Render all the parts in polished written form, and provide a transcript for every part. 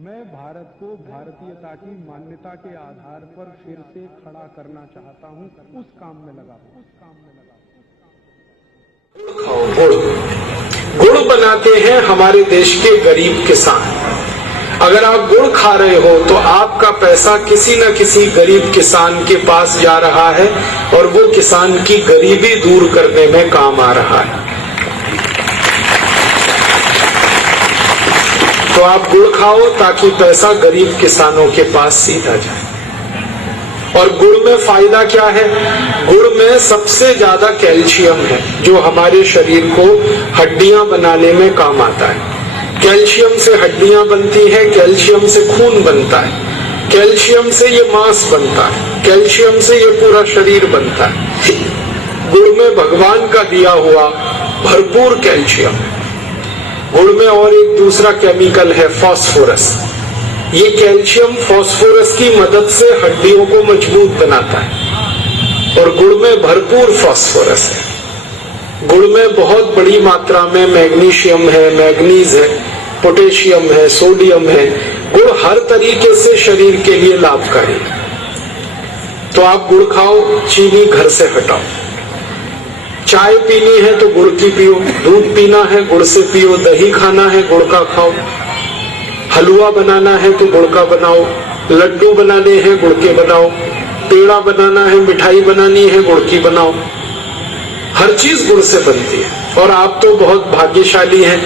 मैं भारत को भारतीयता की मान्यता के आधार पर फिर से खड़ा करना चाहता हूं, उस काम में लगा हूं। गुड़ बनाते हैं हमारे देश के गरीब किसान। अगर आप गुड़ खा रहे हो तो आपका पैसा किसी न किसी गरीब किसान के पास जा रहा है और वो किसान की गरीबी दूर करने में काम आ रहा है। तो आप गुड़ खाओ ताकि पैसा गरीब किसानों के पास सीधा जाए। और गुड़ में फायदा क्या है? गुड़ में सबसे ज्यादा कैल्शियम है जो हमारे शरीर को हड्डियां बनाने में काम आता है। कैल्शियम से हड्डियां बनती है, कैल्शियम से खून बनता है, कैल्शियम से ये मांस बनता है, कैल्शियम से ये पूरा शरीर बनता है। गुड़ में भगवान का दिया हुआ भरपूर कैल्शियम है। गुड़ में और एक दूसरा केमिकल है फास्फोरस। ये कैल्शियम फास्फोरस की मदद से हड्डियों को मजबूत बनाता है और गुड़ में भरपूर फास्फोरस है। गुड़ में बहुत बड़ी मात्रा में मैग्नीशियम है, मैग्नीज है, पोटेशियम है, सोडियम है। गुड़ हर तरीके से शरीर के लिए लाभकारी है। तो आप गुड़ खाओ, चीनी घर से हटाओ। चाय पीनी है तो गुड़ की पियो, दूध पीना है गुड़ से पियो, दही खाना है गुड़ का खाओ, हलवा बनाना है तो गुड़ का बनाओ, लड्डू बनाने हैं गुड़ के बनाओ, पेड़ा बनाना है, मिठाई बनानी है गुड़ की बनाओ। हर चीज गुड़ से बनती है। और आप तो बहुत भाग्यशाली हैं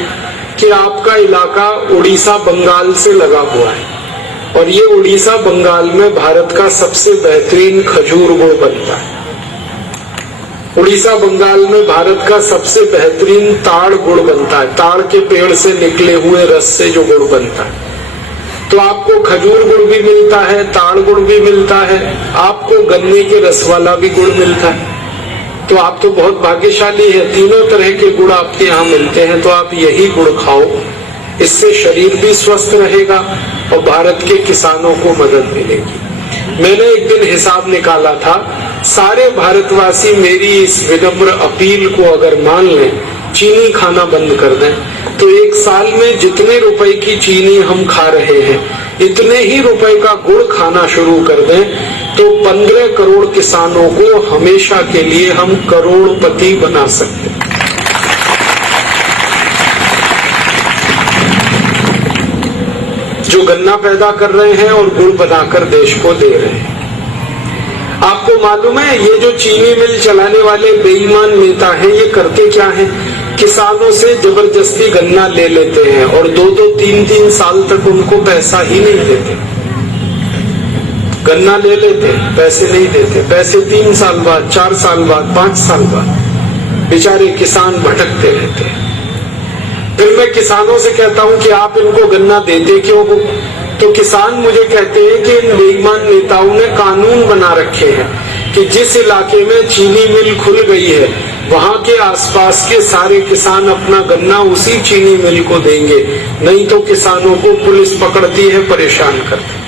कि आपका इलाका उड़ीसा बंगाल से लगा हुआ है और ये उड़ीसा बंगाल में भारत का सबसे बेहतरीन खजूर गुड़ बनता है। उड़ीसा बंगाल में भारत का सबसे बेहतरीन ताड़ गुड़ बनता है। ताड़ के पेड़ से निकले हुए रस से जो गुड़ बनता है। तो आपको खजूर गुड़ भी मिलता है, ताड़ गुड़ भी मिलता है, आपको गन्ने के रस वाला भी गुड़ मिलता है। तो आप तो बहुत भाग्यशाली है, तीनों तरह के गुड़ आपके यहाँ मिलते हैं। तो आप यही गुड़ खाओ, इससे शरीर भी स्वस्थ रहेगा और भारत के किसानों को मदद मिलेगी। मैंने एक दिन हिसाब निकाला था, सारे भारतवासी मेरी इस विनम्र अपील को अगर मान लें, चीनी खाना बंद कर दें, तो एक साल में जितने रुपए की चीनी हम खा रहे हैं इतने ही रुपए का गुड़ खाना शुरू कर दें तो 15 करोड़ किसानों को हमेशा के लिए हम करोड़पति बना सकते हैं। जो गन्ना पैदा कर रहे हैं और गुड़ बनाकर देश को दे रहे हैं। आपको मालूम है ये जो चीनी मिल चलाने वाले बेईमान नेता हैं, ये करते क्या हैं? किसानों से जबरदस्ती गन्ना ले लेते हैं और 2-2, 3-3 साल तक उनको पैसा ही नहीं देते। गन्ना ले लेते हैं, पैसे नहीं देते। पैसे 3 साल बाद, 4 साल बाद, 5 साल बाद बेचारे किसान भटकते रहते हैं। फिर मैं किसानों से कहता हूं कि आप इनको गन्ना देते क्यों हो? तो किसान मुझे कहते हैं कि इन बेईमान नेताओं ने कानून बना रखे हैं कि जिस इलाके में चीनी मिल खुल गई है वहां के आसपास के सारे किसान अपना गन्ना उसी चीनी मिल को देंगे, नहीं तो किसानों को पुलिस पकड़ती है, परेशान करती है,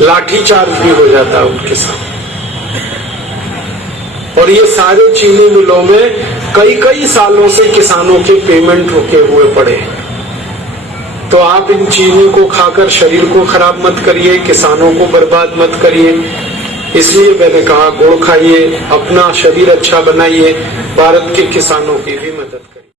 लाठीचार्ज भी हो जाता है उनके साथ। और ये सारे चीनी मिलों में कई सालों से किसानों के पेमेंट रुके हुए पड़े हैं। तो आप इन चीनी को खाकर शरीर को खराब मत करिए, किसानों को बर्बाद मत करिए। इसलिए मैंने कहा गुड़ खाइए, अपना शरीर अच्छा बनाइए, भारत के किसानों की भी मदद